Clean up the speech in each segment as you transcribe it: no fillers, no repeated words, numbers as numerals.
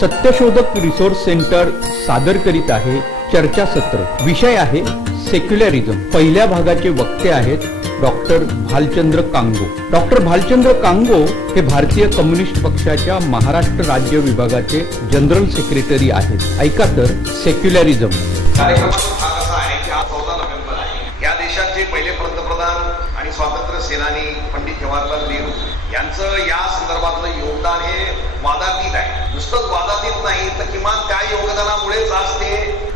सत्यशोधक resource centre सादर करीत आहे चर्चासत्र. विषय आहे सेक्युलरिझम. पहिल्या भागाचे वक्ते आहेत doctor Bhalchandra Congo. Doctor Bhalchandra Congo हे भारतीय कम्युनिस्ट पक्षाच्या महाराष्ट्र राज्य विभागाचे जनरल सेक्रेटरी आहेत. ऐका तर सेक्युलरिझम. कार्यक्रमाचा भाग असा आहे की आज 14 नोव्हेंबर आहे. या देशाचे पहिले पंतप्रधान आणि स्वातंत्र्य सेनानी पंडित जवाहरलाल नेहरू यांचं या संदर्भातलं योगदान हे वादातीत आहे. नुसतंच वादातीत नाही तर किमान त्या योगदानामुळेच आज ते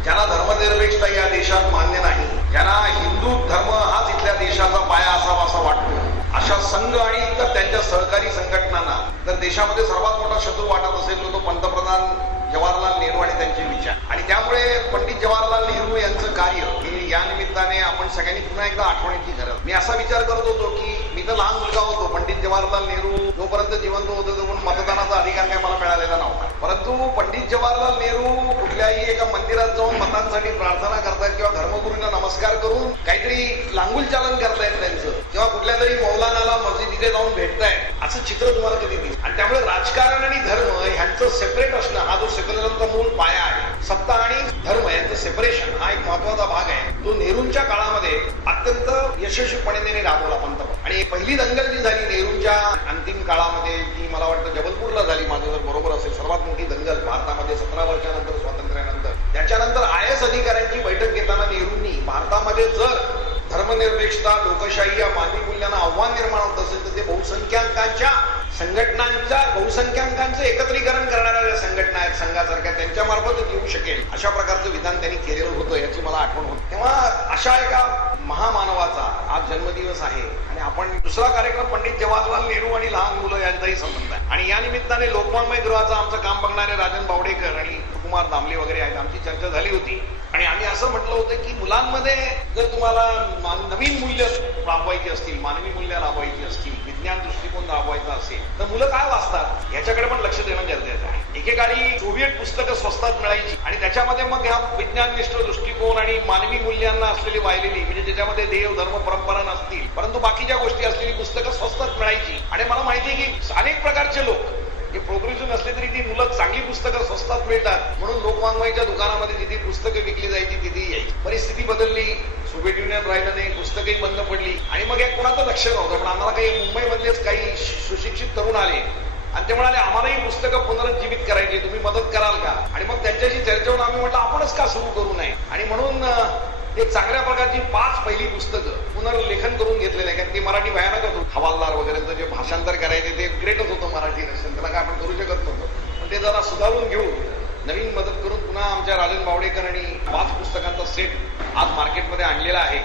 ज्यांना धर्मनिरपेक्षता या देशात मान्य नाही, ज्यांना हिंदू धर्म हाच इथल्या देशाचा पाया असावा असा वाटतो, अशा संघ आणि इतर त्यांच्या सहकारी संघटनांना जर देशामध्ये सर्वात मोठा शत्रू वाटत असेल तो पंतप्रधान जवाहरलाल नेहरू आणि त्यांचे विचार. आणि त्यामुळे पंडित जवाहरलाल नेहरू यांचं कार्य हे या निमित्ताने आपण सगळ्यांनी पुन्हा एकदा आठवण्याची गरज. मी असा विचार करत होतो की मी तर लहान मुलगा होतो, पंडित जवाहरलाल नेहरू जोपर्यंत जिवंत होते तोपर्यंत मतदानाचा अधिकार काय मला मिळालेला नव्हता. परंतु पंडित जवाहरलाल नेहरू कुठल्याही एका मंदिरात जाऊन मतांसाठी प्रार्थना करतायत किंवा धर्मगुरूंना नमस्कार करून काहीतरी लांगुल चालन करतायत त्यांचं, किंवा कुठल्या तरी मौलानाला मस्जिदीकडे जाऊन भेटतायत, असं चित्र तुम्हाला कधी दिसतं. आणि त्यामुळे राजकारण आणि धर्म ह्यांचं सेपरेट असणं हा जो सेक्युलरिझमचा मूळ पाया आहे. सत्ता आणि धर्म यांचं सेपरेशन हा एक महत्वाचा भाग आहे. तो नेहरूंच्या काळामध्ये अत्यंत यशस्वीपणे त्यांनी राबवला पंतप्रधान. आणि पहिली दंगल जी झाली नेहरूंच्या अंतिम काळामध्ये ती मला वाटतं जबलपूरला झाली, माझं जर बरोबर असेल, सर्वात मोठी दंगल भारतामध्ये 17 वर्षानंतर स्वातंत्र्यानंतर. त्याच्यानंतर IAS अधिकाऱ्यांची बैठक घेताना नेहरूंनी भारतामध्ये जर धर्मनिरपेक्षता, लोकशाही या मानवी मूल्यांना आव्हान निर्माण होत असेल तर ते बहुसंख्याकांच्या संघटनांच्या बहुसंख्याकांचं एकत्रीकरण करणाऱ्या ज्या संघटना आहेत संघासारख्या त्यांच्या मार्फत येऊ शकेल अशा प्रकारचं विधान त्यांनी केलेलं होतं याची मला आठवण होती. तेव्हा अशा एका महामानवाचा आज जन्मदिवस आहे आणि आपण दुसरा कार्यक्रम पंडित जवाहरलाल नेहरू आणि लहान मुलं यांचाही संबंध आहे. आणि या निमित्ताने लोकमान्य गृहाचं आमचं काम बघणारे राजन बावडेकर आणि कुमार दामले वगैरे आहेत, आमची चर्चा झाली होती. आणि आम्ही असं म्हटलं होतं की मुलांमध्ये जर तुम्हाला नवीन मूल्य राबवायची असतील, मानवी मूल्य राबवायची असतील, विज्ञान दृष्टिकोन राबवायचा असेल तर मुलं काय वाचतात याच्याकडे पण लक्ष देणं गरजेचं आहे. एकेकाळी सोव्हिएट पुस्तकं स्वस्तात मिळायची आणि त्याच्यामध्ये मग ह्या विज्ञाननिष्ठ दृष्टिकोन आणि मानवी मूल्यांना असलेली वाहिलेली म्हणजे ज्याच्यामध्ये देव धर्म परंपरा नसतील परंतु बाकीच्या गोष्टी असलेली पुस्तकं स्वस्तात मिळायची. आणि मला माहिती आहे की अनेक प्रकारचे लोक हे प्रोग्रेसिव्ह नसले तरी ती मुलं चांगली पुस्तकं स्वस्तात मिळतात म्हणून लोकवाङ्मयाच्या दुकानामध्ये जिथे पुस्तकं विकली जायची तिथे यायची. परिस्थिती बदलली, सोव्हिएट युनियन राहिलं नाही, पुस्तकही बंद पडली आणि मग एक कोणाचं लक्ष नव्हतं. पण आम्हाला काही मुंबईमधलेच काही सुशिक्षित तरुण आले आणि ते म्हणाले आम्हालाही पुस्तकं पुनरुज्जीवित करायची, तुम्ही मदत कराल का? आणि मग त्यांच्याशी चर्चा होऊन आम्ही म्हटलं आपणच का सुरू करू नये. आणि म्हणून एक चांगल्या प्रकारची 5 पहिली पुस्तकं पुनर्लेखन करून घेतलेले आहे. कारण ती मराठी भयानक होतं, हवालदार वगैरेचं जे भाषांतर करायचे ते ग्रेटच होतं मराठी रशियन, त्याला काय आपण करू शकत नव्हतो. पण ते जरा सुधारून घेऊन नवीन मदत करून पुन्हा आमच्या राजन बावडेकर आणि 5 पुस्तकांचा सेट आज मार्केटमध्ये आणलेला आहे.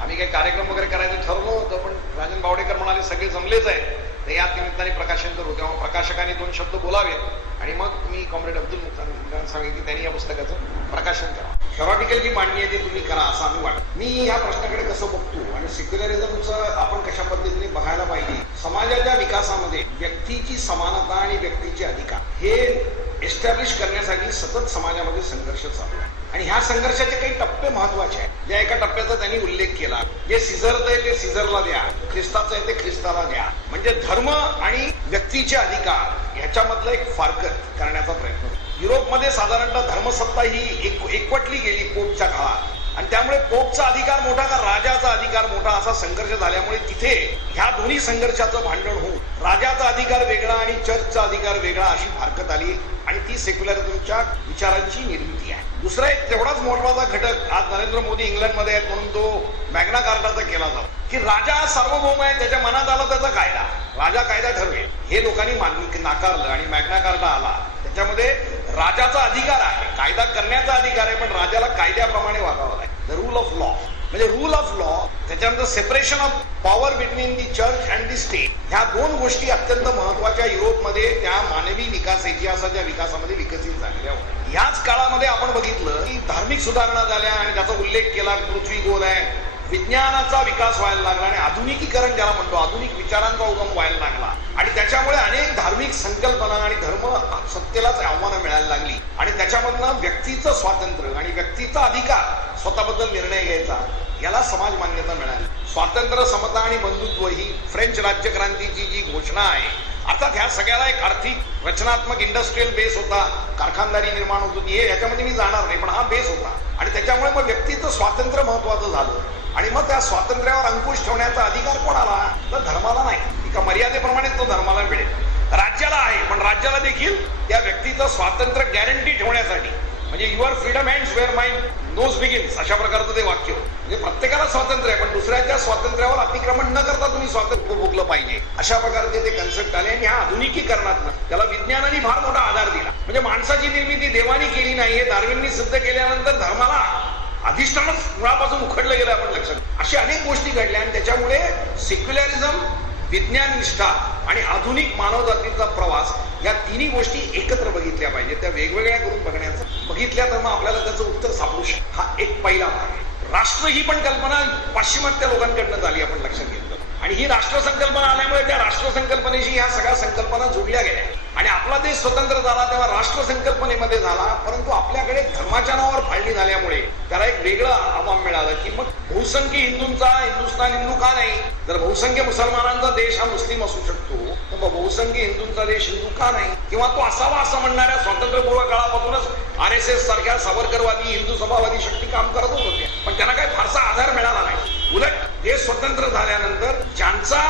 आम्ही काही कार्यक्रम वगैरे करायचं ठरवलं होतं पण राजन बावडेकर म्हणाले सगळे जमलेच आहेत तर या निमित्ताने प्रकाशन करू. तेव्हा प्रकाशकाने 2 शब्द बोलावेत आणि मग मी कॉम्रेड अब्दुल मुक्तान सांगितलं की त्यांनी या पुस्तकाचं प्रकाशन करावं. थेरॉटिकल जी मांडणी आहे ती तुम्ही करा असं आम्ही वाटतं. मी या प्रश्नाकडे कसं बघतो आणि सेक्युलरिझमचं आपण कशा पद्धतीने बघायला पाहिजे. समाजाच्या विकासामध्ये व्यक्तीची समानता आणि व्यक्तीचे अधिकार हे एस्टॅब्लिश करण्यासाठी सतत समाजामध्ये संघर्ष चालू आहे आणि ह्या संघर्षाचे काही टप्पे महत्वाचे आहेत. ज्या एका टप्प्याचा त्यांनी उल्लेख केला, जे सिझरचं आहे ते सिझरला द्या, ख्रिस्ताचं आहे ते ख्रिस्ताला द्या. म्हणजे धर्म आणि व्यक्तीचे अधिकार ह्याच्यामधलं एक फारकत करण्याचा प्रयत्न. युरोपमध्ये साधारणतः धर्मसत्ता ही एकवटली गेली पोपच्या काळात आणि त्यामुळे पोपचा अधिकार मोठा का राजाचा अधिकार मोठा असा संघर्ष झाल्यामुळे तिथे ह्या दोन्ही संघर्षाचं भांडण होऊन राजाचा अधिकार वेगळा आणि चर्चचा अधिकार वेगळा अशी फारकत आली आणि ती सेक्युलरिझमच्या विचारांची निर्मिती आहे. दुसरा एक तेवढाच महत्वाचा घटक आज नरेंद्र मोदी इंग्लंडमध्ये आहेत म्हणून तो मॅग्ना कार्टाचा केला जातो की राजा सार्वभौम आहे, त्याच्या मनात आला त्याचा कायदा, राजा कायदा ठरवेल. हे लोकांनी नाकारलं आणि मॅग्ना कार्टा आला. त्याच्यामध्ये राजाचा अधिकार आहे, कायदा करण्याचा अधिकार आहे, पण राजाला कायद्याप्रमाणे वागावं लागेल. द रूल ऑफ लॉ म्हणजे रूल ऑफ लॉ. त्याच्यानंतर separation of power between the church and the state. ह्या 2 गोष्टी अत्यंत महत्वाच्या युरोपमध्ये त्या मानवी विकास इतिहासाच्या विकासामध्ये विकसित झालेल्या होत्या. ह्याच काळामध्ये आपण बघितलं की धार्मिक सुधारणा झाल्या आणि त्याचा उल्लेख केला, पृथ्वी गोल आहे, विज्ञानाचा विकास व्हायला लागला आणि आधुनिकीकरण ज्याला म्हणतो आधुनिक विचारांचा उगम व्हायला लागला आणि त्याच्यामुळे अनेक धार्मिक संकल्पना आणि धर्म सत्तेलाच आव्हानं मिळायला लागली आणि त्याच्यामधनं व्यक्तीचं स्वातंत्र्य आणि व्यक्तीचा अधिकार स्वतःबद्दल निर्णय घ्यायचा याला समाज मान्यता मिळाली. स्वातंत्र्य, समता आणि बंधुत्व ही फ्रेंच राज्यक्रांतीची जी घोषणा आहे अर्थात ह्या सगळ्याला एक आर्थिक रचनात्मक इंडस्ट्रीयल बेस होता, कारखानदारी निर्माण होत होती, हे याच्यामध्ये मी जाणार नाही, पण हा बेस होता. आणि त्याच्यामुळे मग व्यक्तीचं स्वातंत्र्य महत्वाचं झालं. आणि मग त्या स्वातंत्र्यावर अंकुश ठेवण्याचा अधिकार कोणाला? तर धर्माला नाही. एका मर्यादेप्रमाणे तो धर्माला मिळेल. राज्याला आहे, पण राज्याला देखील त्या व्यक्तीचं स्वातंत्र्य गॅरंटी ठेवण्यासाठी, म्हणजे your freedom ends where my nose begins, अशा प्रकारचं ते वाक्य. म्हणजे प्रत्येकाला स्वातंत्र्य आहे, पण दुसऱ्याच्या स्वातंत्र्यावर अतिक्रमण न करता तुम्ही स्वातंत्र्य भोगलं पाहिजे, अशा प्रकारचे ते कन्सेप्ट आले. आणि ह्या आधुनिकीकरणातनं त्याला विज्ञानाने फार मोठा आधार दिला. म्हणजे माणसाची निर्मिती देवानी केली नाही हे डार्विननी सिद्ध केल्यानंतर धर्माला अधिष्ठानच मुळापासून उखडलं गेलं आपण लक्षात. अशा अनेक गोष्टी घडल्या आणि त्याच्यामुळे सेक्युलरिझम, विज्ञान निष्ठा आणि आधुनिक मानवजातीचा प्रवास या तिन्ही गोष्टी एकत्र बघितल्या पाहिजेत. त्या वेगवेगळ्या करून बघितल्या तर मग आपल्याला त्याचं उत्तर सापडू शकतं. हा एक पहिला भाग आहे. राष्ट्र ही पण कल्पना पाश्चिमात्य लोकांकडनं झाली आपण लक्षात घेतलं. आणि ही राष्ट्र संकल्पना आल्यामुळे त्या राष्ट्र संकल्पनेशी ह्या सगळ्या संकल्पना जोडल्या गेल्या. आणि आपला देश स्वतंत्र झाला तेव्हा राष्ट्र संकल्पनेमध्ये झाला, परंतु आपल्याकडे धर्माच्या नावावर फाळणी झाल्यामुळे त्याला एक वेगळं आव्हान मिळालं की मग बहुसंख्य हिंदूंचा हिंदुस्थान हिंदू का नाही? जर बहुसंख्य मुसलमानांचा देश हा मुस्लिम असू शकतो, तर मग बहुसंख्य हिंदूंचा देश हिंदू का नाही? किंवा तो असावा असं म्हणणाऱ्या स्वातंत्र्यपूर्व काळापासूनच RSS सारख्या सावरकरवादी हिंदू सभावादी शक्ती काम करत होते, पण त्यांना काही फारसा आधार मिळाला नाही. उलट देश स्वतंत्र झाल्यानंतर ज्यांचा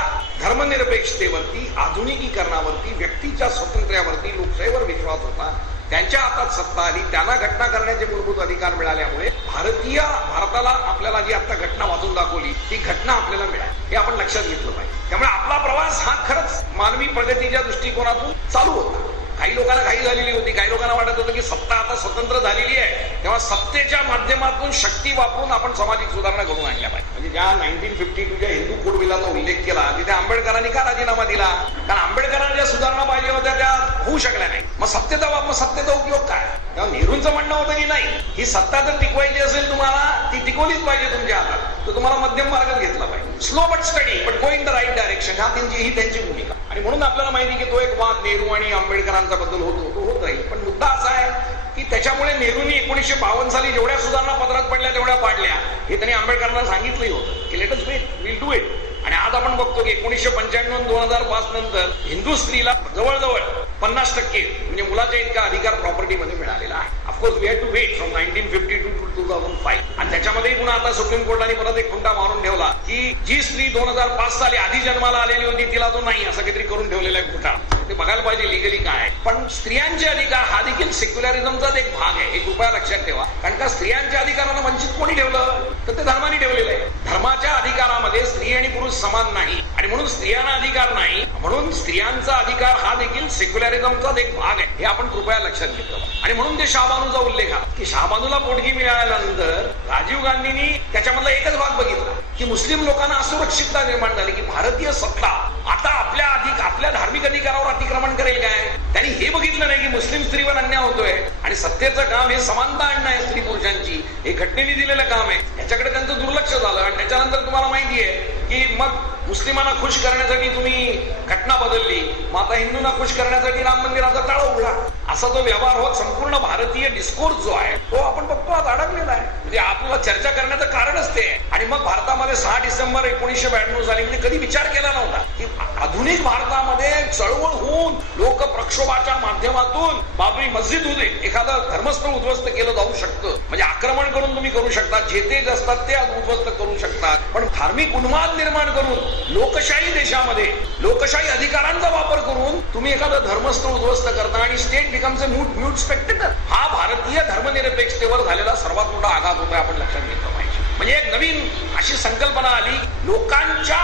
धर्मनिरपेक्षतेवरती, आधुनिकीकरणावरती, व्यक्तीच्या स्वातंत्र्यावरती, लोकशाहीवर विश्वास होता, त्यांच्या हातात सत्ता आली, त्यांना घटना करण्याचे मूलभूत अधिकार मिळाल्यामुळे भारताला आपल्याला जी आता घटना वाचून दाखवली ती घटना आपल्याला मिळाली, हे आपण लक्षात घेतलं पाहिजे. त्यामुळे आपला प्रवास हा खरंच मानवी प्रगतीच्या दृष्टिकोनातून चालू होता. काही लोकांना घाई झालेली होती, काही लोकांना वाटत होतं की सत्ता आता स्वतंत्र झालेली आहे, तेव्हा सत्तेच्या माध्यमातून शक्ती वापरून आपण सामाजिक सुधारणा घडवून आणल्या पाहिजे. म्हणजे ज्या 1952च्या हिंदू कोड बिलाचा उल्लेख केला तिथे आंबेडकरांनी का राजीनामा दिला? कारण आंबेडकरांना ज्या सुधारणा पाहिजे होत्या त्या होऊ शकल्या नाही. मग सत्तेचा उपयोग काय? तेव्हा नेहरूंचं म्हणणं होतं की नाही, ही सत्ता जर टिकवायची असेल तुम्हाला, ती टिकवलीच पाहिजे तुमच्या हातात, तर तुम्हाला मध्यम मार्गच घेतला पाहिजे. Slow but steady but go in the right direction, ही त्यांची भूमिका. आणि म्हणून आपल्याला माहिती की तो एक वाद नेहरू आणि आंबेडकरांचा बद्दल होत राहील. पण मुद्दा असा आहे की त्याच्यामुळे नेहरूंनी 1952 साली जेवढ्या सुधारणा पत्रात पडल्या तेवढ्या पाडल्या, हे त्यांनी आंबेडकरांना सांगितलंही होतं की let us wait, will do it. आणि आज आपण बघतो की 1995-2005 नंतर हिंदू स्त्रीला जवळजवळ 50% म्हणजे मुलाच्या इतका अधिकार प्रॉपर्टीमध्ये मिळालेला आहे. Of course we had to wait from 1952 to 2005. आणि त्याच्यामध्ये पुन्हा आता सुप्रीम कोर्टाने परत एक खुंटा मारून ठेवला की जी स्त्री 2005 साली आधी जन्माला आलेली होती तिला तो नाही, असं काहीतरी करून ठेवलेला आहे खुंटा. ते बघायला पाहिजे लिगली काय आहे. पण स्त्रियांचे अधिकार हा देखील सेक्युलरिझमचाच एक भाग आहे, हे कृपया लक्षात ठेवा. कारण का स्त्रियांच्या अधिकारांना वंचित कोणी ठेवलं? तर ते धर्माने ठेवलेलं आहे. धर्माच्या अधिकारामध्ये स्त्री आणि पुरुष समान नाही, आणि म्हणून स्त्रियांना अधिकार नाही, म्हणून स्त्रियांचा अधिकार हा देखील सेक्युलरिझमचाच एक भाग आहे, हे आपण कृपया लक्षात घेतलं. आणि म्हणून ते शहाबानूचा उल्लेख आहे की शहाबानूला पोटगी मिळाल्यानंतर राजीव गांधींनी त्याच्यामधला एकच भाग बघितला की मुस्लिम लोकांना असुरक्षितता निर्माण झाली की भारतीय सत्ता आता आपल्या धार्मिक अधिकारावर अतिक्रमण करेल काय? त्यांनी हे बघितलं नाही की मुस्लिम स्त्रीवर अन्याय होतोय आणि सत्तेचं काम हे समानता आणणं आहे स्त्री पुरुषांची, हे घटनेने दिलेलं काम आहे. याच्याकडे त्यांचं दुर्लक्ष झालं. आणि त्याच्यानंतर तुम्हाला माहिती आहे की मग मुस्लिमांना खुश करण्यासाठी तुम्ही घटना बदलली, मग आता हिंदूंना खुश करण्यासाठी राम मंदिराचा टाळा उडला. असा जो व्यवहार होत संपूर्ण भारतीय डिस्कोर्स जो आहे तो आपण बघतो आज अडकलेला आहे. म्हणजे आपल्याला चर्चा करण्याचं कारणच ते आहे. आणि मग भारतामध्ये 6 डिसेंबर 1992 साली म्हणजे कधी विचार केला नव्हता की आधुनिक भारतामध्ये चळवळ होऊन लोक प्रक्षोभाच्या माध्यमातून बाबरी मस्जिद होते एखादं धर्मस्थळ उद्ध्वस्त केलं जाऊ शकतं. म्हणजे आक्रमण करून तुम्ही करू शकता, जे ते असतात ते आज उद्ध्वस्त करू शकतात, पण धार्मिक उन्माद निर्माण करून लोकशाही देशामध्ये लोकशाही अधिकारांचा वापर करून तुम्ही एखादं धर्मस्थळ उद्ध्वस्त करता आणि state becomes a mute Spectator. हा भारतीय धर्मनिरपेक्षतेवर झालेला सर्वात मोठा आघात होता, आपण लक्षात घेतलं पाहिजे. म्हणजे एक नवीन अशी संकल्पना आली, लोकांच्या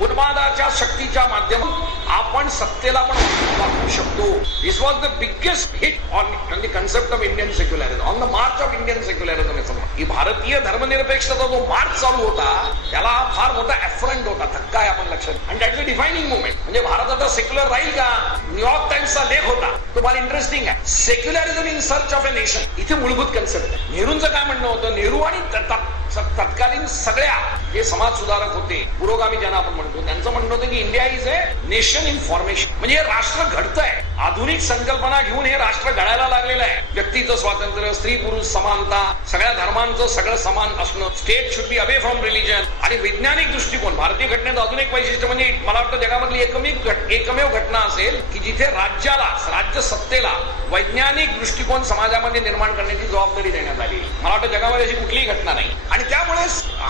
उन्मादाच्या शक्तीच्या माध्यमातून आपण सत्तेला पण वापरू शकतो. This was the biggest hit on the concept of Indian secularism, on the march of Indian secularism. ही भारतीय धर्मनिरपेक्षतेचा जो मार्च चालू होता त्याला फार मोठा एफरंट होता, धक्का आहे आपण लक्षात. आणि that is a defining movement. म्हणजे भारत आता सेक्युलर राहील का? न्यूयॉर्क टाइम्सचा लेख होता तो फार इंटरेस्टिंग आहे, secularism in search of a nation. इथे मूलभूत कन्सेप्ट आहे. नेहरूंचं काय म्हणणं होतं? नेहरू आणि तत्कालीन सगळ्या जे समाज सुधारक होते, पुरोगामी ज्यांना आपण म्हणतो, त्यांचं म्हणणं होतं की India is a nation in formation. म्हणजे राष्ट्र घडतंय, आधुनिक संकल्पना घेऊन हे राष्ट्र घडायला लागलेलं आहे. व्यक्तीचं स्वातंत्र्य, स्त्री पुरुष समानता, सगळ्या धर्मांचं सगळं समान असणं, state should be away from religion आणि वैज्ञानिक दृष्टिकोन. भारतीय घटनेचं अजून एक वैशिष्ट्य म्हणजे मला वाटतं जगामधली एकमेव घटना असेल की जिथे राज्य सत्तेला वैज्ञानिक दृष्टिकोन समाजामध्ये निर्माण करण्याची जबाबदारी देण्यात आली. मला वाटतं जगामध्ये अशी कुठलीही घटना नाही आणि त्यामुळे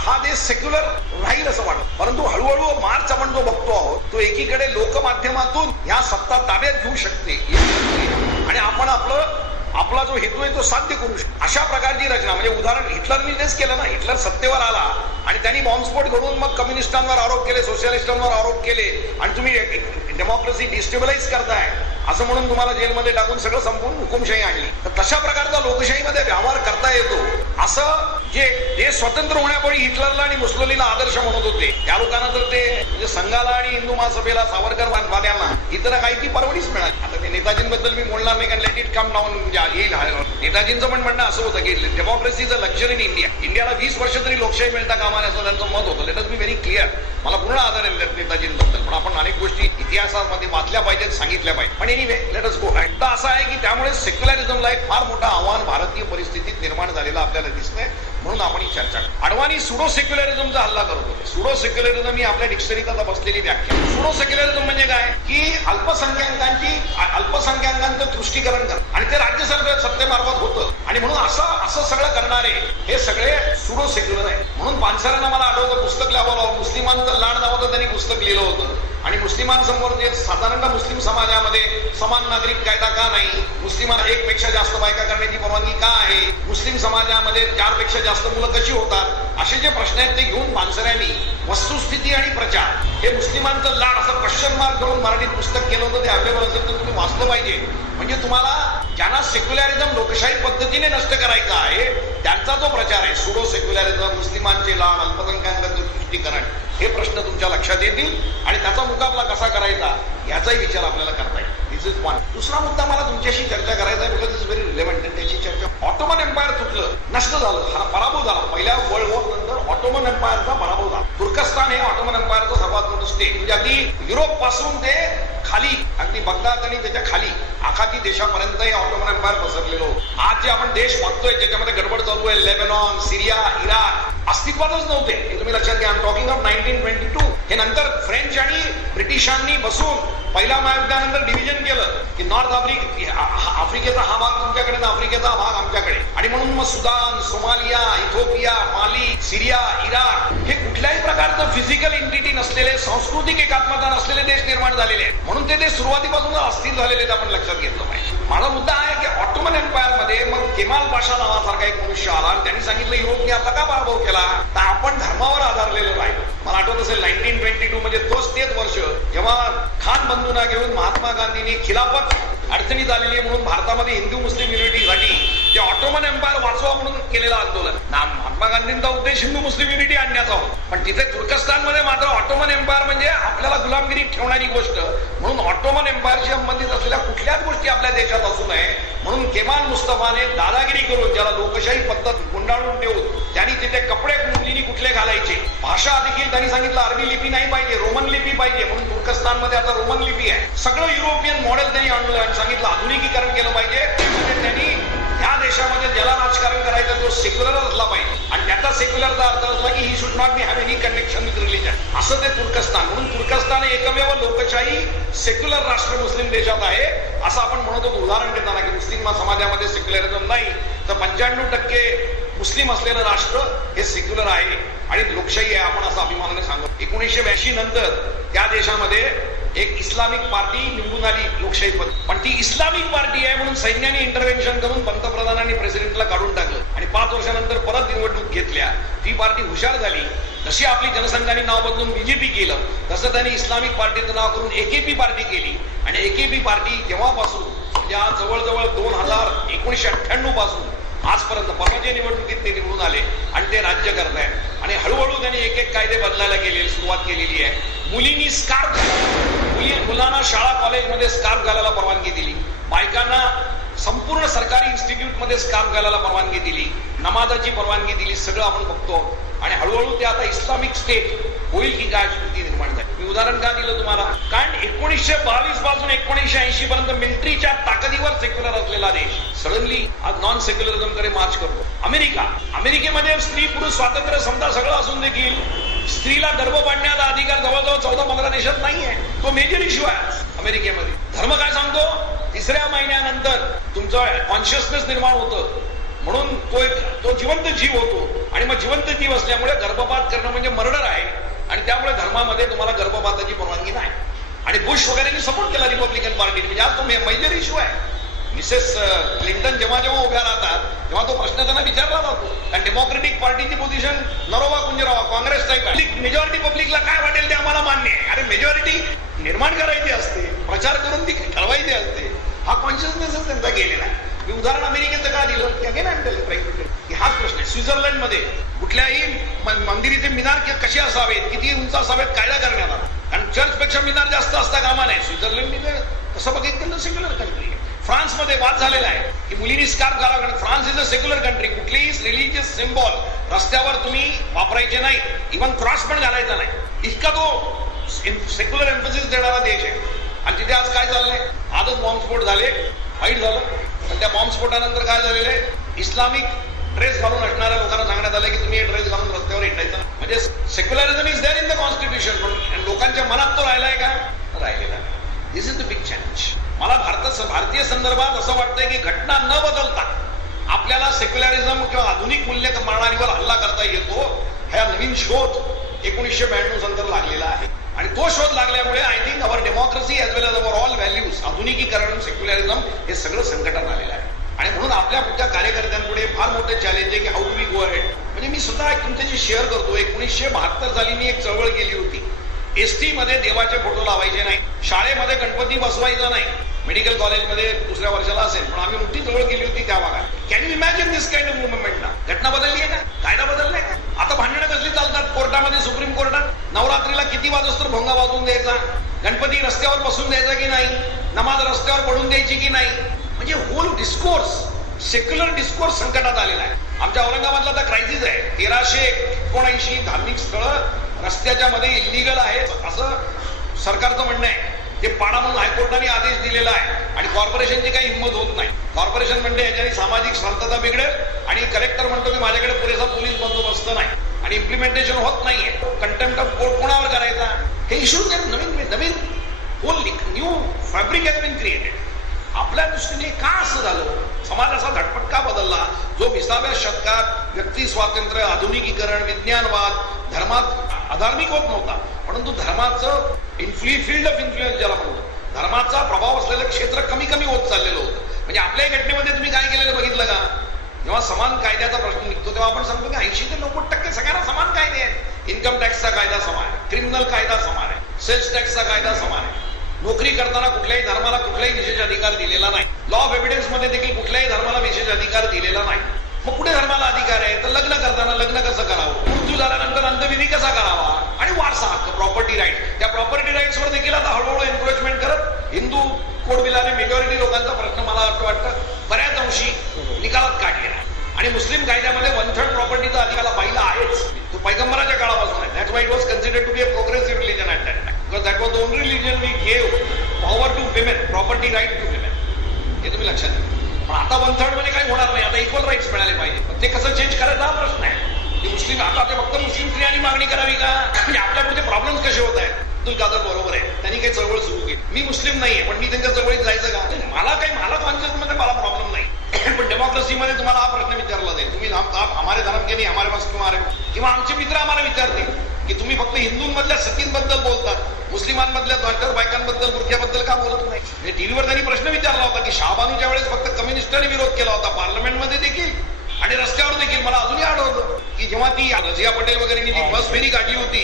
हा देश सेक्युलर राहील असं वाटतं. परंतु हळूहळू मार्च आपण जो बघतो आहोत तो एकीकडे लोकमाध्यमातून ह्या सत्ता ताब्यात घेऊ शकते आणि आपण आपला जो हेतू आहे तो साध्य करू शकतो. अशा प्रकारची रचना म्हणजे उदाहरण हिटलरनी तेच केलं ना. हिटलर सत्तेवर आला आणि त्यांनी बॉम्बस्फोट घडवून मग कम्युनिस्टांवर आरोप केले, सोशलिस्टांवर आरोप केले आणि तुम्ही डेमोक्रेसी डिस्टेबलाइज करताय असं म्हणून तुम्हाला जेलमध्ये टाकून सगळं संपून हुकुमशाही आणली. तर तशा प्रकारचा लोकशाहीमध्ये व्यवहार करता येतो असं जे देश स्वतंत्र होण्यापूर्वी हिटलरला आणि मुसोलिनीला आदर्श म्हणत होते त्या लोकांना तर ते म्हणजे संघाला आणि हिंदू महासभेला सावरकर वाद्यांना इतर काही ती परवडीच मिळाली. आता ते नेताजींबद्दल मी बोलणार नाही कारण लेट इट कम डाऊन येईल. नेताजींचं पण म्हणणं असं होतं की democracy is a luxury in India. इंडियाला 20 वर्ष तरी लोकशाही मिळता कामा नये असं त्यांचं मत होतं. Let us be very clear. मला पूर्ण आदर आहे नेताजींबद्दल पण आपण अनेक गोष्टी इतिहासामध्ये वाचल्या पाहिजेत, सांगितल्या पाहिजे. पण एनिवे लेट अस गो. मुद्दा असा आहे की त्यामुळे सेक्युलरिझमला एक फार मोठं आव्हान भारतीय परिस्थितीत निर्माण झालेलं आपल्याला दिसतंय. म्हणून आपण ही चर्चा अडवाणी सुडो सेक्युलरिझमचा हल्ला करत होते. सुडो सेक्युलरिझम ही आपल्या डिक्शनरीत आता बसलेली व्याख्या. सुडो सेक्युलरिझम म्हणजे काय की अल्पसंख्याकांचं तुष्टीकरण करणं आणि ते राज्य सत्तेमार्फत होतं आणि म्हणून असं सगळं करणारे हे सगळे सुडो सेक्युलर आहे. म्हणून पानसरेंना मला आठवतं पुस्तक लिहावं मुस्लिमांचं लाड नावाचं त्यांनी पुस्तक लिहिलं होतं आणि मुस्लिमांसमोर जे साधारणतः मुस्लिम समाजामध्ये समान नागरिक कायदा का नाही, मुस्लिमांना एकपेक्षा जास्त बायका करण्याची परवानगी का आहे, मुस्लिम समाजामध्ये 4 पेक्षा जास्त मुलं कशी होतात, असे जे प्रश्न आहेत ते घेऊन पानसऱ्यांनी वस्तुस्थिती आणि प्रचार हे मुस्लिमांचं लाड असं क्वेश्चन मार्क करून मराठीत पुस्तक केलं होतं. ते अवेलेबल असेल तर तुम्ही वाचलं पाहिजे. म्हणजे तुम्हाला ज्यांना सेक्युलरिझम लोकशाही पद्धतीने नष्ट करायचा आहे त्यांचा जो प्रचार आहे सुडो सेक्युलरिझम, मुस्लिमांचे लाड, अल्पसंख्याकांचं तुष्टीकरण हे प्रश्न तुमच्या लक्षात येतील आणि त्याचा मुकाबला कसा करायचा याचाही विचार आपल्याला करता येईल. दिस इज वन. दुसरा मुद्दा मला तुमच्याशी चर्चा करायचा आहे बिकॉज इज व्हेरी रिलेव्हंट आणि त्याची चर्चा. ऑटोमन एम्पायर तुटलं, नष्ट झालं, हा पराभव झाला. पहिल्या वर्ल्ड वॉर नंतर ऑटोमन एम्पायरचा पराभव झाला. तुर्कस्तान हे ऑटोमन एम्पायरचं सर्वात मोठं स्टेट म्हणजे अगदी युरोप पासून ते खाली अगदी बगदाद आणि त्याच्या खाली आखाती देशापर्यंत हे ऑटोमन एम्पायर पसरलेलो. आज जे आपण देश बघतोय ज्याच्यामध्ये गडबड चालू आहे लेबनॉन, सिरिया, इराक अस्तित्वातच नव्हते. हे तुम्ही लक्षात घ्या. Talking of 1922. हे नंतर फ्रेंच आणि ब्रिटिशांनी बसून पहिल्या महायुद्धानंतर डिव्हिजन केलं की नॉर्थ आफ्रिकेचा हा भाग तुमच्याकडे, आफ्रिकेचा भाग आमच्याकडे आणि म्हणून मग सुदान, सोमालिया, इथिओपिया, माली, सिरिया, इराक हे कुठल्याही प्रकारचं फिजिकल इंटिटी नसलेले, सांस्कृतिक एकात्मता नसलेले देश निर्माण झालेले आहेत. म्हणून ते देश सुरुवातीपासून अस्थिर झालेले आहेत. आपण लक्षात घेतलं पाहिजे. माझा मुद्दा आहे की ऑटोमन एम्पायर मध्ये मग केमाल पाशा नावासारखा एक मनुष्य आला आणि त्यांनी सांगितलं युरोपने आपला का पराभव केला तर आपण धर्मावर आधारलेलं राहिलो. मला आठवत असेल 1922 म्हणजे तेच वर्ष जेव्हा खान बंधूंना घेऊन महात्मा गांधींनी खिलाफत अडचणीत आलेली आहे म्हणून भारतामध्ये हिंदू मुस्लिम युनिटीसाठी जे ऑटोमन एम्पायर वाचवा म्हणून केलेलं आंदोलन. महात्मा गांधींचा उद्देश हिंदू मुस्लिम युनिटी आणण्याचा होता. पण तिथे तुर्कस्तानमध्ये मात्र ऑटोमन एम्पायर म्हणजे आपल्याला गुलामगिरीत ठेवणारी गोष्ट म्हणून ऑटोमन एम्पायरशी संबंधित असलेल्या कुठल्याच गोष्टी आपल्या देशात असू नये म्हणून केमाल मुस्तफाने दादागिरी करून ज्याला लोकशाही पद्धत गुंडाळून ठेवून त्यांनी तिथे कपडे मुलींनी कुठले घालायचे, भाषा देखील त्यांनी सांगितलं अरबी लिपी नाही पाहिजे, रोमन लिपी पाहिजे म्हणून तुर्कस्तानमध्ये आता रोमन लिपी आहे. सगळं युरोपियन मॉडेल त्यांनी आणलं आणि सांगितलं आधुनिकीकरण केलं पाहिजे. म्हणजे त्यांनी ह्या देशामध्ये ज्याला राजकारण करायचं तो सेक्युलर असला पाहिजे आणि त्याचा सेक्युलरचा अर्थ असला की he should not be have any connection with religion असं ते तुर्कस्तान. म्हणून तुर्कस्तान एकमेव लोकशाही सेक्युलर राष्ट्र मुस्लिम देशात आहे असं आपण म्हणत होतो. उदाहरण देताना की मुस्लिम समाजामध्ये सेक्युलरिझम नाही तर 95% मुस्लिम असलेलं राष्ट्र हे सेक्युलर आहे आणि लोकशाही आहे आपण असं अभिमानाने सांगतो. 1982 नंतर त्या देशामध्ये एक इस्लामिक पार्टी निवडून आली लोकशाही पद्धत. पण ती इस्लामिक पार्टी आहे म्हणून सैन्याने इंटरव्हेन्शन करून पंतप्रधानांनी प्रेसिडेंटला काढून टाकलं आणि 5 वर्षानंतर परत निवडणूक घेतल्या. ती पार्टी हुशार झाली. जशी आपली जनसंघाने नाव बदलून बीजेपी केलं तसं त्यांनी इस्लामिक पार्टीचं नाव करून एकेपी पार्टी केली आणि एकेपी पार्टी जेव्हापासून म्हणजे आज जवळजवळ 1998 पासून आजपर्यंत परवाच्या निवडणुकीत ते निवडून आले आणि ते राज्य करत आहेत आणि हळूहळू त्यांनी एक कायदे बदलायला सुरुवात केलेली आहे. मुलींनी मुलांना शाळा कॉलेजमध्ये स्कार्फ घालायला परवानगी दिली, बायकांना संपूर्ण सरकारी इन्स्टिट्यूटमध्ये स्कार्फ घालायला परवानगी दिली, नमाजाची परवानगी दिली. सगळं आपण बघतो. आणि हळूहळू ते आता इस्लामिक स्टेट होईल की काय स्थिती निर्माण झाली. मी उदाहरण का दिलं तुम्हाला, कारण 1922 पासून 1980 पर्यंत मिलिटरीच्या ताकदीवर सेक्युलर असलेला देश सडनली आज नॉन सेक्युलरिझम कडे मार्च करतो. अमेरिकेमध्ये स्त्री पुरुष स्वातंत्र्य समजा सगळं असून देखील स्त्रीला गर्भ पाडण्याचा अधिकार जवळजवळ 14-15 देशात नाहीये. तो मेजर इश्यू आहे अमेरिकेमध्ये. धर्म काय सांगतो, तिसऱ्या महिन्यानंतर तुमचं कॉन्शियसनेस निर्माण होतं म्हणून तो जिवंत जीव होतो आणि मग जिवंत जीव असल्यामुळे गर्भपात करणं म्हणजे मर्डर आहे आणि त्यामुळे धर्मामध्ये तुम्हाला गर्भपाताची परवानगी नाही. आणि बुश वगैरेंनी सपोर्ट केला रिपब्लिकन पार्टीने. म्हणजे आज तो मेजर इश्यू आहे. मिसेस क्लिंटन जेव्हा उभ्या राहतात तेव्हा तो प्रश्न त्यांना विचारला जातो. कारण डेमोक्रेटिक पार्टीची पोझिशन नरोवा कुंजरावा काँग्रेस टाईप आहे. मेजॉरिटी पब्लिकला काय वाटेल ते आम्हाला मान्य आहे. अरे मेजॉरिटी निर्माण करायची असते, प्रचार करून ती ठरवायची असते. हा कॉन्शियसनेसच त्यांचा गेलेला आहे. मी उदाहरण अमेरिकेचं का दिलं की अगेन हाच प्रश्न आहे. स्वित्झर्लंडमध्ये कुठल्याही मंदिराचे मिनार कसे असावेत, किती उंच असावेत कायदा करण्यात आला. कारण चर्चपेक्षा मिनार जास्त असता कामा नये. स्वित्झर्लंडमध्ये तसं बघितलं तर सेक्युलर कंट्री आहे. फ्रान्समध्ये वाद झालेला आहे की मुलींनी स्कार्फ घालावा. कारण France is a secular country. कुठलीही रिलिजियस सिम्बॉल रस्त्यावर तुम्ही वापरायचे नाही, इव्हन क्रॉस पण घालायचा नाही. इतका तो सेक्युलर एम्फसिस देणारा देश आहे. आणि तिथे आज काय चाललंय, आजच बॉम्बस्फोट झाले, वाईट झालं. पण त्या बॉम्बस्फोटानंतर काय झालेलं आहे, इस्लामिक ड्रेस घालून असणाऱ्या लोकांना सांगण्यात आलं की तुम्ही हे ड्रेस घालून रस्त्यावर हिंडायचं. म्हणजे secularism is there in the constitution, पण लोकांच्या मनात तो राहिलाय का, राहिलेला आहे. This is the big challenge. मला भारतीय संदर्भात असं वाटतंय की घटना न बदलता आपल्याला सेक्युलरिझम किंवा आधुनिक मूल्य प्रणालीवर हल्ला करता येतो. हा नवीन शोध 1992 नंतर लागलेला आहे. आणि तो शोध लागल्यामुळे I think our democracy as well as our all values, आधुनिकीकरण, सेक्युलरिझम हे सगळं संकटात आलेलं आहे. आणि म्हणून आपल्या पुढच्या कार्यकर्त्यांपुढे फार मोठं चॅलेंज आहे की how do we go ahead. म्हणजे मी सुद्धा तुमच्याशी शेअर करतो. 1972 साली मी एक चळवळ केली होती. एसटी मध्ये देवाचे फोटो लावायचे नाही, शाळेमध्ये गणपती बसवायचा नाही. मेडिकल कॉलेजमध्ये दुसऱ्या वर्षाला असेल, पण आम्ही मोठी चळवळ केली होती त्या भागात. Can you imagine this kind of movement ना. घटना बदलली आहे का, कायदा बदललाय का. आता भांडणं कसली चालतात कोर्टामध्ये, सुप्रीम कोर्टात. नवरात्रीला किती वाजता भोंगा वाजवून द्यायचा, गणपती रस्त्यावर बसून द्यायचा की नाही, नमाज रस्त्यावर पडून द्यायची की नाही. म्हणजे होल डिस्कोर्स, सेक्युलर डिस्कोर्स संकटात आलेला आहे. आमच्या औरंगाबादला आता क्रायसिस आहे. 1379 धार्मिक स्थळं रस्त्याच्या मध्ये इलिगल आहेत असं सरकारचं म्हणणं आहे. ते पाडा म्हणून हायकोर्टाने आदेश दिलेला आहे आणि कॉर्पोरेशनची काही हिंमत होत नाही. कॉर्पोरेशन म्हणते याच्याने सामाजिक शांतता बिघडेल आणि कलेक्टर म्हणतो की माझ्याकडे पुरेसा पोलीस बंदोबस्त नाही आणि इम्प्लिमेंटेशन होत नाहीये. कंटेम्प्ट ऑफ कोर्ट कोणावर करायचा, हे इश्यू नवीन whole new fabric has been created. आपल्या दृष्टीने का असं झालं, समाजाचा धडपट का बदलला, जो 20व्या शतकात व्यक्ती स्वातंत्र्य, आधुनिकीकरण, विज्ञानवाद, धर्मात अधार्मिक होत नव्हता, परंतु धर्माचं फील्ड ऑफ इन्फ्लुएन्स ज्याला म्हणतो, धर्माचा प्रभाव असलेलं क्षेत्र कमी कमी होत चाललेलं होतं. म्हणजे आपल्याही घटनेमध्ये तुम्ही काय केलेलं बघितलं का, जेव्हा समान कायद्याचा प्रश्न निघतो तेव्हा आपण सांगतो की 80 ते 90% सगळ्यांना समान कायदे आहेत. इन्कम टॅक्सचा कायदा समान आहे, क्रिमिनल कायदा समान आहे, सेल्स टॅक्सचा कायदा समान आहे. नोकरी करताना कुठल्याही धर्माला कुठलाही विशेष अधिकार दिलेला नाही. लॉ ऑफ एव्हिडन्स मध्ये देखील कुठल्याही धर्माला विशेष अधिकार दिलेला नाही. मग कुठे धर्माला अधिकार आहे, तर लग्न करताना लग्न कसं करावं, मृत्यू झाल्यानंतर अंत्यविधी कसा करावा, आणि वारसा हक्क, प्रॉपर्टी राईट. त्या प्रॉपर्टी राईट्स वर देखील आता हळूहळू एन्क्रोचमेंट करत हिंदू कोड बिलाने मेजॉरिटी लोकांचा प्रश्न मला वाटतं बऱ्याच अंशी निकालात काढलेला आहे. आणि मुस्लिम कायद्यामध्ये 1/3 प्रॉपर्टीचा अधिकार पाहिला आहेच. तो पैगंबराच्या काळापासून आहे. That's why it was considered to be a progressive religion at that time, because that was the only religion we gave power to women, property right to women. हे तुम्ही लक्षात घ्या. पण आता 1/3 मध्ये काही होणार नाही. आता इक्वल राईट्स मिळाले पाहिजे. पण ते कसं चेंज करायचा हा प्रश्न आहे. की मुस्लिम आता ते फक्त मुस्लिम स्त्रियांनी मागणी करावी का, म्हणजे आपल्या पुढचे प्रॉब्लेम्स कसे होत आहेत. अब्दुल कादर बरोबर आहे, त्यांनी काही चळवळ सुरू केली. मी मुस्लिम नाहीये पण मी त्यांच्या चळवळीत जायचं का, मला कॉन्शियस मध्ये मला प्रॉब्लेम नाही. पण डेमोक्रेसीमध्ये तुम्हाला हा प्रश्न विचारला जाईल, तुम्ही हमारे धर्म के नाही हमारे पास क्यों आ रहे हो, किंवा आमचे मित्र आम्हाला विचारतील की तुम्ही फक्त हिंदूंमधल्या सतींबद्दल बोलतात, मुस्लिमांमधल्या डॉक्टर बायकांबद्दल, बुरख्याबद्दल का बोलत नाही. म्हणजे टीव्हीवर त्यांनी प्रश्न विचारला होता की शाहबानूच्या वेळेस फक्त कम्युनिस्टांनी विरोध केला होता, पार्लमेंटमध्ये देखील आणि रस्त्यावर देखील. मला अजूनही आठवतं की जेव्हा ती रझिया पटेल वगैरेंनी जी बस फेरी काढली होती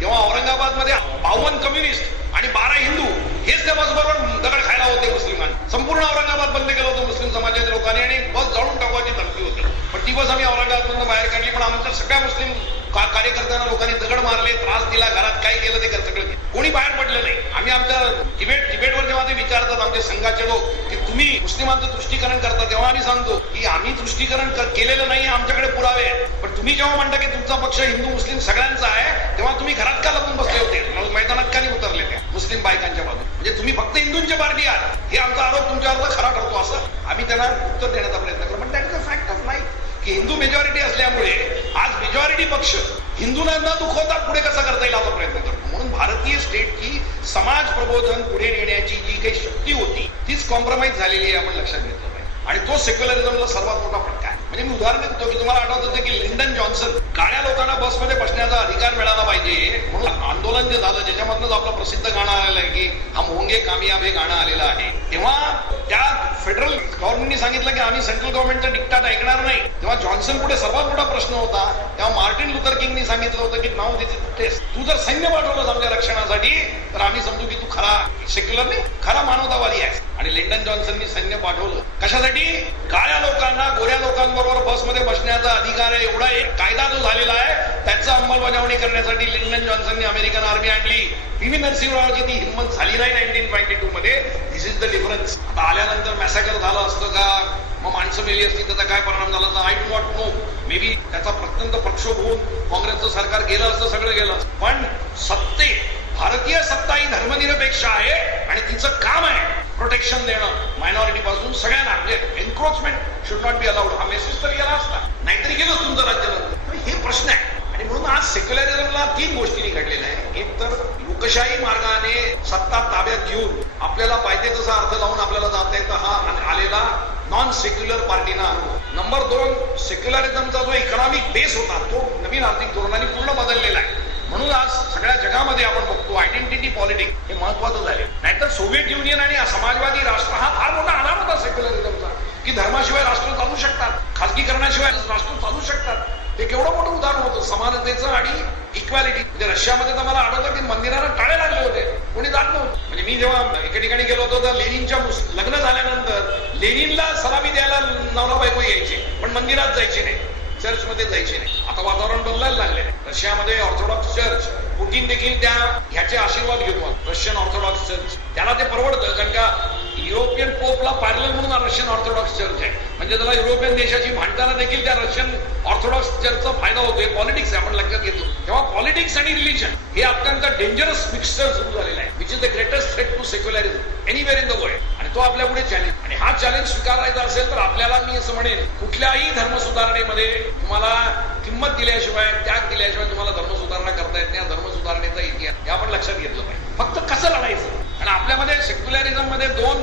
तेव्हा औरंगाबादमध्ये 52 कम्युनिस्ट आणि 12 हिंदू हेच त्या बसबरोबर दगड खायला होते मुस्लिमांनी. संपूर्ण औरंगाबाद बंद केलं होतं मुस्लिम समाजाच्या लोकांनी आणि बस जाळून टाकवायची धमकी होती. पण ती बस आम्ही औरंगाबादमधून बाहेर काढली. पण आमच्या सगळ्या मुस्लिम कार्यकर्त्यांना लोकांनी दगड मारले, त्रास दिला, घरात काय केलं ते सगळं कोणी बाहेर पडलं नाही. आम्ही आमच्या तिबेटवर जेव्हा ते विचारतात आमच्या संघाचे लोक की तुम्ही मुस्लिमांचं तुष्टीकरण करता तेव्हा आम्ही सांगतो की आम्ही तुष्टीकरण केलेलं नाही, आमच्याकडे पुरावे आहेत. पण तुम्ही जेव्हा म्हणता की तुमचा पक्ष हिंदू मुस्लिम सगळ्यांचा आहे, तेव्हा तुम्ही घरात का लपून बसले होते, मग मैदानात का नाही उतरले त्या मुस्लिम बायकांच्या बाजूने? म्हणजे तुम्ही फक्त हिंदूंचे पार्टी आहात हे आमचा आरोप तुमच्यावर खरा ठरतो असं आम्ही त्यांना उत्तर देण्याचा प्रयत्न करू. पण that is a fact of life की हिंदू मेजॉरिटी असल्यामुळे आज मेजॉरिटी पक्ष हिंदूंना न दुखवता पुढे कसा करता येईल असा प्रयत्न करतो. म्हणून भारतीय स्टेटची समाज प्रबोधन पुढे नेण्याची जी काही शक्ती होती तीच कॉम्प्रोमाइज झालेली आहे, आपण लक्षात घेतलं पाहिजे. आणि तो सेक्युलरिझमला सर्वात मोठा फटका आहे. म्हणजे मी उदाहरण देतो की तुम्हाला आठवत होतं की लिंडन जॉन्सन काळ्या लोकांना बसमध्ये बसण्याचा अधिकार मिळाला पाहिजे म्हणून आंदोलन जे झालं, ज्याच्यामधनं आपलं प्रसिद्ध गाणं आलेलं आहे की हम होंगे कामयाब हे गाणं आलेलं आहे, तेव्हा त्या फेडरल गव्हर्नमेंटनी सांगितलं की आम्ही सेंट्रल गव्हर्नमेंटचं डिक्टाट ऐकणार नाही. तेव्हा जॉन्सन पुढे सर्वात मोठा प्रश्न होता. तेव्हा मार्टिन लुथर किंगनी सांगितलं होतं की नाव दिस टेस्ट, तू जर सैन्य पाठवलंस आमच्या रक्षणासाठी तर आम्ही समजू की तू खरा सेक्युलर नाही, खरा मानवतावादी आहेस. आणि लिंडन जॉन्सननी सैन्य पाठवलं कशासाठी? काळ्या लोकांना गोऱ्या लोकांबरोबर बसमध्ये बसण्याचा अधिकार आहे एवढा एक कायदा जो झालेला आहे त्याचा अंमलबजावणी करण्यासाठी लिंडन जॉन्सननी अमेरिकन आर्मी आणली. पी.व्ही. नरसिंहरावची ती हिंमत झाली नाही 1992 मध्ये. दिस इज द डिफरन्स. आता आल्यानंतर मॅसेकर झालं असतं का, मग माणसं मेली असती, त्याचा काय परिणाम झाला असता, I do not know. May be त्याचा प्रत्यंत प्रक्षोभ होऊन काँग्रेसचं सरकार गेलं असतं, सगळं गेलं असतं. पण सत्ते, भारतीय सत्ता ही धर्मनिरपेक्ष आहे आणि तिचं काम आहे प्रोटेक्शन देणं मायनॉरिटी पासून सगळ्यांना. म्हणजे encroachment should not be allowed. हा मेसेज तर गेला असता, नाहीतरी गेलं तुमचं राज्य. हे प्रश्न आहे. आणि म्हणून आज सेक्युलरिझमला 3 गोष्टी घडलेल्या आहे. एक तर लोकशाही मार्गाने सत्ता ताब्यात घेऊन आपल्याला पाहिजे तसा अर्थ लावून आपल्याला जाता येतं हा आलेला नॉन सेक्युलर पार्टीना अनुभव. नंबर 2, सेक्युलरिझमचा जो इकॉनॉमिक बेस होता तो नवीन आर्थिक धोरणाने पूर्ण बदललेला आहे. म्हणून आज सगळ्या जगामध्ये आपण बघतो आयडेंटिटी पॉलिटिक्स हे महत्वाचं झाले. नाहीतर सोव्हिएट युनियन आणि समाजवादी राष्ट्र हा फार मोठा आधार होता सेक्युलरिझमचा की धर्माशिवाय राष्ट्र चालू शकतात, खासगीकरणाशिवाय राष्ट्र चालू शकतात. ते केवढं मोठं उदाहरण होतं समानतेचं आणि इक्वॅलिटी. म्हणजे रशियामध्ये तर मला आठवतं की मंदिराला टाळे लागले होते, कोणी जात नव्हतं. म्हणजे मी जेव्हा एके ठिकाणी गेलो होतो तर लेनिनच्या लग्न झाल्यानंतर लेनिनला सलामी द्यायला नवरा बायको यायचे, पण मंदिरात जायचे नाही, चर्चमध्ये जायचे नाही. आता वातावरण बदलायला लागले. रशियामध्ये ऑर्थोडॉक्स चर्च, पुतीन देखील ह्याचे आशीर्वाद घेतो. रशियन ऑर्थोडॉक्स चर्च त्याला ते परवडतं, कारण का युरोपियन पोपला पॅरलल म्हणून रशियन ऑर्थोडॉक्स चर्च आहे. म्हणजे त्याला युरोपियन देशाची भांडताना देखील त्या रशियन ऑर्थोडॉक्स चर्चचा फायदा होतो. हे पॉलिटिक्स आहे, आपण लक्षात घेतो. तेव्हा पॉलिटिक्स आणि रिलिजन हे अत्यंत डेंजरस मिक्सचर सुरू झालेला आहे, which is the greatest threat to secularism anywhere in the world. आणि तो आपल्या पुढे चॅलेंज. आणि हा चॅलेंज स्वीकारायचा असेल तर आपल्याला, मी असं म्हणेन, कुठल्याही धर्म सुधारणेमध्ये तुम्हाला किंमत दिल्याशिवाय, त्याग दिल्याशिवाय तुम्हाला धर्म सुधारणा करता येत नाही. धर्म सुधारणेचा इतिहास हे आपण लक्षात घेतलं पाहिजे. फक्त कसं लढायचं. आणि आपल्यामध्ये सेक्युलरिझम मध्ये 2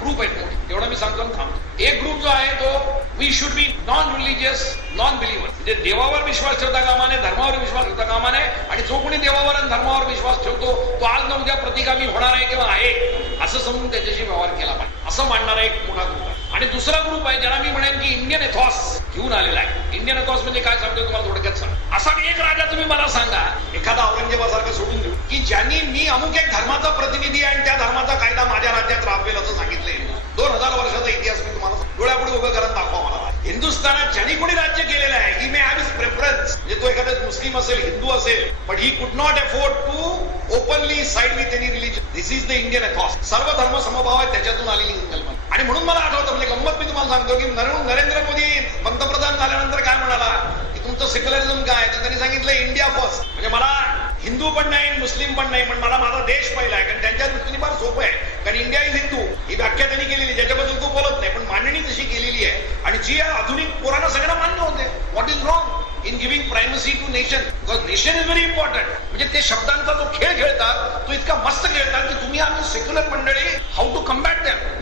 ग्रुप आहेत मोठे, तेवढं मी सांगतो थांबतो. एक ग्रुप जो आहे तो we should be non religious non believer, म्हणजे देवावर विश्वास ठेवता कामा नये, धर्मावर विश्वास ठेवता कामा नये. आणि जो कोणी देवावर आणि धर्मावर विश्वास ठेवतो तो आज न उद्या प्रतिगामी होणार आहे किंवा आहे असं समजून त्याच्याशी व्यवहार केला पाहिजे, असं मांडणारा एक मोठा ग्रुप आहे. आणि दुसरा ग्रुप आहे ज्याला मी म्हणेन की इंडियन एथॉस घेऊन आलेला आहे. इंडियन एथॉस म्हणजे काय सांगतो तुम्हाला थोडक्यात सांग. असा एक राजा तुम्ही मला सांगा, एखादा औरंगजेबासारखं सोडून देऊ, की ज्यांनी मी अमुक एक धर्माचा प्रतिनिधी आहे आणि त्या धर्माचा कायदा माझ्या राज्यात राबवेल असं सांगितलंय. 2000 वर्षाचा इतिहास मी तुम्हाला डोळ्यापुढे उभं करत दाखवा मला. हिंदुस्थानात ज्यांनी कोणी राज्य केलेलं आहे, ही मे हॅव हिज प्रेफरन्स. म्हणजे तो एखादा मुस्लिम असेल, हिंदू असेल, but he could not afford to openly side with any religion. This is the Indian ethos. सर्व धर्म समभाव आहे, त्याच्यातून आलेली संकल्पना. आणि म्हणून मला आठवतं, म्हणजे गंमत मी तुम्हाला सांगतो की नरेंद्र मोदी पंतप्रधान झाल्यानंतर काय म्हणाला की तुमचं सेक्युलरिझम काय, तर त्यांनी सांगितलं इंडिया फर्स्ट. म्हणजे मला हिंदू पण नाही, मुस्लिम पण नाही, पण मला माझा देश पहिला आहे. कारण त्यांच्या दृष्टीने फार सोपं आहे, कारण इंडिया इज हिंदू ही व्याख्या त्यांनी केलेली, ज्याच्याबद्दल तू बोलत नाही, पण मांडणी तशी केलेली आहे. आणि जी आधुनिक पोरांना सगळ्यांना मान्य होते. What is wrong in giving primacy to nation, because nation is very important. म्हणजे ते शब्दांचा जो खेळ खेळतात तो इतका मस्त खेळतात की तुम्ही आम्ही सेक्युलर मंडळी हाऊ टू कम्बॅट दॅम.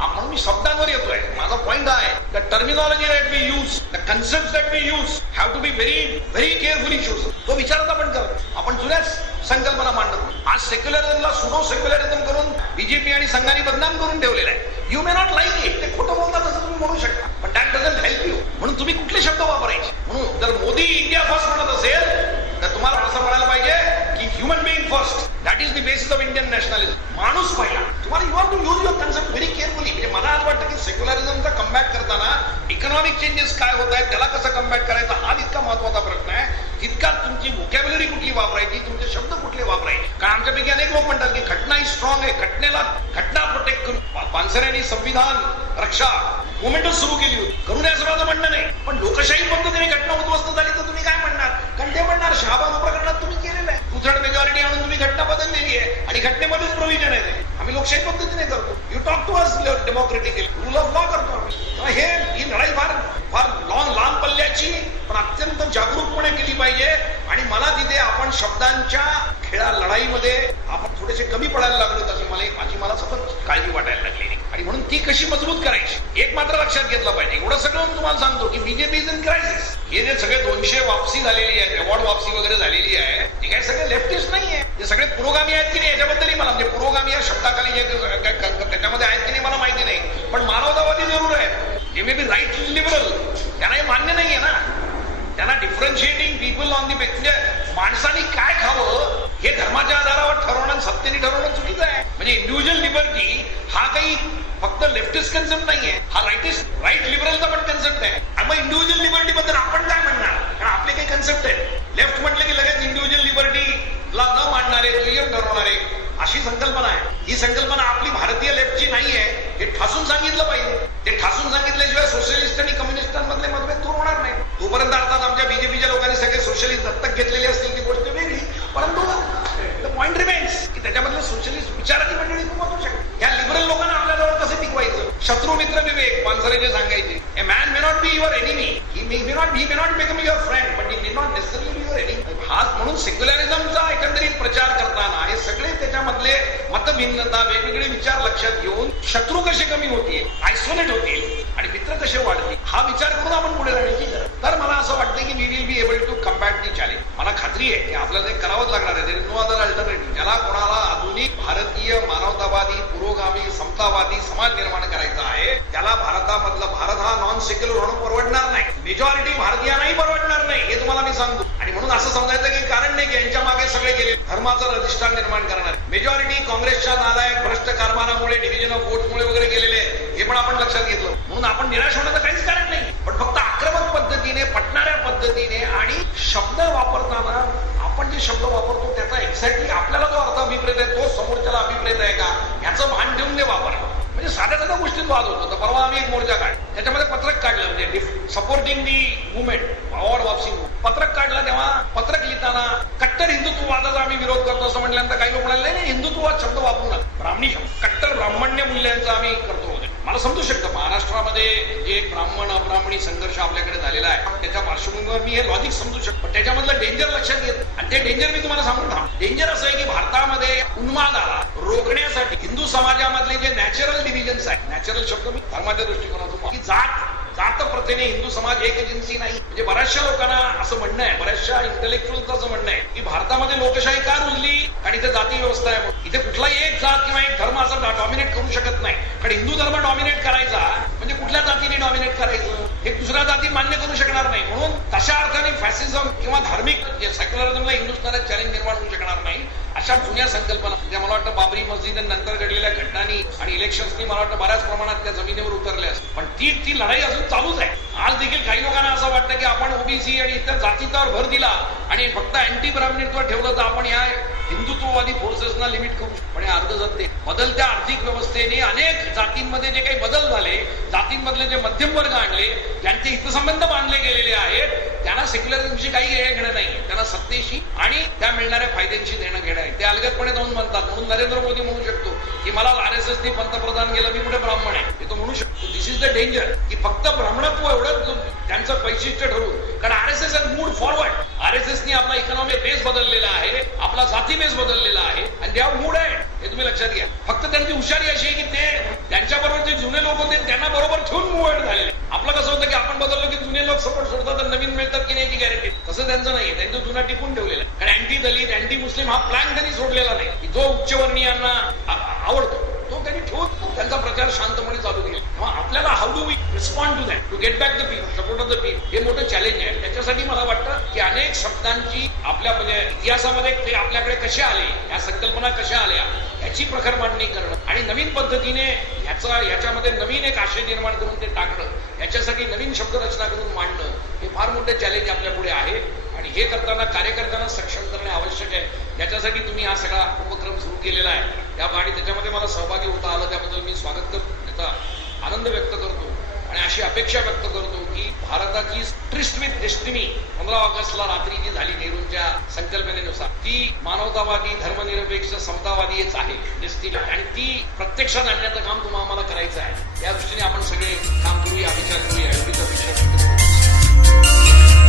म्हणून मी शब्दांवर येतोय. माझा पॉइंट आहे the terminology that we use, the concept that we use have to be very carefully choose. तो विचारात आपण करतो. आपण जुन्याच संकल्पना मांडतो. आज सेक्युलरिझमला सुडो सेक्युलरिझम करून बीजेपी आणि संघाने बदनाम करून ठेवलेला आहे. You may not like it, ते खोटं बोलतात असं तुम्ही म्हणू शकता, पण दॅट डझंट हेल्प यू. म्हणून तुम्ही कुठले शब्द वापरायचे. म्हणून जर मोदी इंडिया फर्स्ट म्हणत असेल तर तुम्हाला असं म्हणायला पाहिजे की human being first, that is the basis of Indian nationalism. माणूस पहिला. तुम्हाला you have to use your concept very carefully. म्हणजे मला आज वाटतं की सेक्युलरिझमचा कम्बॅट करताना इकॉनॉमिक चेंजेस काय होत आहेत, त्याला कसं कम्बॅट करायचा, हा इतका महत्वाचा प्रश्न आहे. तितकाच तुमची व्होकॅब्युलरी कुठली वापरायची, तुमचे शब्द कुठले वापरायचे. कारण आमच्यापैकी अनेक लोक म्हणतात की घटना ही स्ट्रॉंग आहे, घटना प्रोटेक्ट करून पानसरेंनी संविधान रक्षा मुवमेंटच सुरू केली होती. करू नये असं माझं म्हणणं नाही, पण लोकशाही पद्धतीने घटना उद्ध्वस्त झाली तर तुम्ही काय म्हणणार? कारण ते म्हणणार शहाबानो प्रकरणात तुम्ही केलेलं आहे, 2/3 मेजॉरिटी आणून तुम्ही घटना बदललेली आहे आणि घटनेमध्येच प्रोव्हिजन आहे ते. आम्ही लोकशाही पद्धतीने करतो. You talk to us democratically, rule of law करतो आम्ही. ही लढाई फार लांब पल्ल्याची पण अत्यंत जागरूकपणे केली पाहिजे. आणि मला तिथे आपण शब्दांच्या लढाईमध्ये आपण थोडेसे कमी पडायला लागलो अशी मला सतत काळजी वाटायला लागली. आणि म्हणून ती कशी मजबूत करायची एक मात्र लक्षात घेतलं पाहिजे. एवढं सगळं तुम्हाला सांगतो की बीजेपी इज इन क्रायसिस. हे जे सगळे 200 वापसी झालेली आहे, अवॉर्ड वापसी वगैरे झालेली आहे, ते काय सगळे लेफ्टिस्ट नाहीये, ते सगळे पुरोगामी आहेत की नाही याच्याबद्दलही मला म्हणजे पुरोगामी या शब्दाखाली जे त्याच्यामध्ये आहेत की नाही मला माहिती नाही, पण मानवतावादी जरूर आहे. जे मे बी राईट लिबरल त्यांना हे मान्य नाहीये ना. त्यांना डिफरन्शिएटिंग पीपल ऑन दी म्हणजे माणसाने काय खावं हे धर्माच्या आधारावर ठरवणं, सत्तेने ठरवणं चुकीचं आहे. म्हणजे इंडिव्हिज्युअल लिबर्टी हा काही फक्त लेफ्टिस्ट कन्सेप्ट नाहीये, हा राईट लिबरलचा पण कन्सेप्ट आहे. मग इंडिव्हिज्युअल लिबर्टी बद्दल आपण काय म्हणणार? कारण आपले काही कन्सेप्ट आहेत. लेफ्ट म्हटलं की लगेच इंडिव्हिज्युअल लिबर्टीला न मांडणारे, दुय्यम ठरवणारे अशी संकल्पना आहे. ही संकल्पना आपली भारतीय लेफ्टची नाहीये, हे ठासून सांगितलं पाहिजे. ते ठासून सांगितल्याशिवाय सोशलिस्ट आणि कम्युनिस्टांमधले मतभेद दूर होणार नाही. तोपर्यंत अर्थात आमच्या बीजेपीच्या लोकांनी सगळे सोशलिस्ट दत्तक घेतलेले असतील ती गोष्ट वेगळी, परंतु द पॉइंट रिमेन्स की त्याच्यामधले सोशलिस्ट विचाराची मंडळी खूप असू शकते. या लिबरल लोकांना आपल्याजवळ कसं टिकवायचं? शत्रू मित्र विवेक पानसरे जे सांगायचे, a man may not be your enemy, he may not become your friend but he may not necessarily be your enemy. हा म्हणून सेक्युलरिझमचा एकंदरीत प्रचार करताना हे सगळे त्याच्यामधले मतभिन्नता, वेगवेगळे विचार लक्षात घेऊन शत्रू कसे कमी होतील, आयसोलेट होतील आणि मित्र कसे वाढतील हा विचार करून आपण पुढे जाण्याची गरज. तर मला असं वाटतं की we will be able to combat the challenge. मला खात्री आहे की आपल्याला ते करावंच लागणार आहे. No other alternative. ज्याला कोणाला आधुनिक भारतीय मानवतावादी, पुरोगामी, समतावादी समाज निर्माण करायचा आहे त्याला भारत हा नॉन सेक्युलर होणं परवडणार नाही. मेजॉरिटी भारतीयांनाही परवडणार नाही हे तुम्हाला मी सांगतो. आणि म्हणून असं समजायचं की कारण नाही की यांच्या मागे सगळे गेले धर्माचं रजिस्ट्रार निर्माण करणार. मेजॉरिटी काँग्रेसच्या नालायक भ्रष्ट कारभारामुळे, डिव्हिजन ऑफ वोटमुळे वगैरे गेलेले हे पण आपण लक्षात घेतलं. म्हणून आपण निराश होण्याचं काहीच कारण नाही, पण फक्त आक्रमक पद्धतीने, पटणाऱ्या पद्धतीने आणि शब्द वापरताना आपण जे शब्द वापरतो त्याचा एक्झॅक्टली आपल्याला जो अर्थ अभिप्रेत आहे तो समोरच्याला अभिप्रेत आहे का याचं भान ठेवून ते वापरा. म्हणजे साध्या साध्या गोष्टीत वाद होतो. तर परवा आम्ही एक मोर्चा काढला, त्याच्यामध्ये पत्रक काढलं म्हणजे सपोर्टिंग दी मुवमेंट, अवॉर्ड वापसी पत्रक काढलं. तेव्हा पत्रक लिहिताना कट्टर हिंदुत्ववादाचा आम्ही विरोध करतो असं म्हटल्यानंतर काही लोक म्हणाले नाही हिंदुत्ववाद शब्द वापरू नका, ब्राह्मणी शब्द, कट्टर ब्राह्मण्य मूल्यांचा आम्ही करतो. मला समजू शकतं महाराष्ट्रामध्ये जे ब्राह्मण अब्राह्मणी संघर्ष आपल्याकडे झालेला आहे त्याच्या पार्श्वभूमीवर मी हे लॉजिक समजू शकतो, पण त्याच्यामधलं डेंजर लक्षात घेत. आणि ते डेंजर मी तुम्हाला सांगून थांब. डेंजर असं आहे की भारतामध्ये उन्मादाला रोखण्यासाठी हिंदू समाजामधले जे नॅचरल डिव्हिजन्स आहेत, नॅचरल शब्द मी धर्माच्या दृष्टिकोनातून, की जात प्रथेने हिंदू समाज एकजिन्सी नाही. म्हणजे बऱ्याचशा लोकांना असं म्हणणं आहे, बऱ्याचशा इंटेलेक्च्युअलचं असं म्हणणं आहे की भारतामध्ये लोकशाही का रुजली आणि इथे जाती व्यवस्था आहे. इथे कुठलाही एक जात किंवा एक धर्म असा डॉमिनेट करू शकत नाही. कारण हिंदू धर्म डॉमिनेट करायचा म्हणजे कुठल्या जातीने डॉमिनेट करायचं हे दुसऱ्या जाती मान्य करू शकणार नाही. म्हणून तशा अर्थाने फॅसिझम किंवा धार्मिक सेक्युलरिझमला हिंदुस्थानात चॅलेंज निर्माण होऊ शकणार नाही. अशा जुन्या संकल्पना त्या मला वाटतं बाबरी मस्जिद नंतर घडलेल्या घटनांनी आणि इलेक्शन्सनी मला वाटतं बऱ्याच प्रमाणात त्या जमिनीवर उतरल्या असतात. पण ती लढाई अजून चालूच आहे. आज देखील काही लोकांना असं वाटतं की आपण ओबीसी आणि इतर जातींवर भर दिला आणि फक्त अँटी ब्राह्मणत्व ठेवलं तर आपण या हिंदुत्ववादी फोर्सेसना लिमिट करू. पण हे अर्ध सत्य. बदलत्या आर्थिक व्यवस्थेने अनेक जातींमध्ये जे काही बदल झाले, जातींमधले जे मध्यम वर्ग आणले, ज्यांचे हितसंबंध बांधले गेलेले आहेत त्यांना सेक्युलरिझमशी काही घेणं नाही, त्यांना सत्तेशी आणि त्या मिळणाऱ्या फायद्यांशी देणं घेणं आहे. ते अलगदपणे जाऊन म्हणतात. म्हणून नरेंद्र मोदी म्हणू शकतो की मला RSSनी पंतप्रधान केलं, मी कुठे ब्राह्मण आहे हे तो म्हणू शकतो. दिस इज द डेंजर की फक्त ब्राह्मणत्व एवढंच त्यांचं वैशिष्ट्य ठरवून. कारण RSS हॅज मूव्ड फॉरवर्ड. RSSनी आपला इकॉनॉमिक बेस बदललेला आहे, आपला जाती बेस बदललेला आहे आणि त्या मूड आहे हे तुम्ही लक्षात घ्या. फक्त त्यांची हुशारी अशी आहे की ते त्यांच्याबरोबर जे जुने लोक होते त्यांना बरोबर ठेवून मूव्हमेंट झालेले. आपलं कसं होतं की आपण बदललो की जुने लोक सपोर्ट सोडतात तर नवीन मिळतात की नाही याची गॅरंटी. तसं त्यांचं नाही. त्यांचं जुना टिकून ठेवलेला आहे. कारण अँटी दलित, अँटी मुस्लिम हा प्लॅन त्यांनी सोडलेला नाही. जो उच्चवर्णीयांना आवडतो तो त्यांनी ठेवून त्यांचा प्रचार शांतपणे चालू केला. तेव्हा आपल्याला how do we respond to that, to get back the people, support of the people, हे मोठं चॅलेंज आहे. त्याच्यासाठी मला वाटतं की अनेक शब्दांची आपल्या म्हणजे इतिहासामध्ये ते आपल्याकडे कसे आले, या संकल्पना कशा आल्या याची प्रखर मांडणी करणं आणि नवीन पद्धतीने याच्यामध्ये नवीन एक आशय निर्माण करून ते टाकणं, याच्यासाठी नवीन शब्द रचना करून मांडणं हे फार मोठे चॅलेंज आपल्या पुढे आहे. आणि हे करताना कार्यकर्त्यांना सक्षम करणे आवश्यक आहे. याच्यासाठी तुम्ही हा सगळा उपक्रम सुरू केलेला आहे आणि त्याच्यामध्ये मला सहभागी होता आलं त्याबद्दल मी स्वागत करतो, त्याचा आनंद व्यक्त करतो आणि अशी अपेक्षा व्यक्त करतो की भारताची ट्रिस्ट विथ डेस्टिनी 15 ऑगस्टला रात्री जी झाली नेहरूंच्या संकल्पनेनुसार ती मानवतावादी, धर्मनिरपेक्ष, समतावादीच आहे डेस्टिनी आणि ती प्रत्यक्षात आणण्याचं काम आम्हाला करायचं आहे. या दृष्टीने आपण सगळे काम करूया, विचार करूया एवढीच अपेक्षा व्यक्त करतो.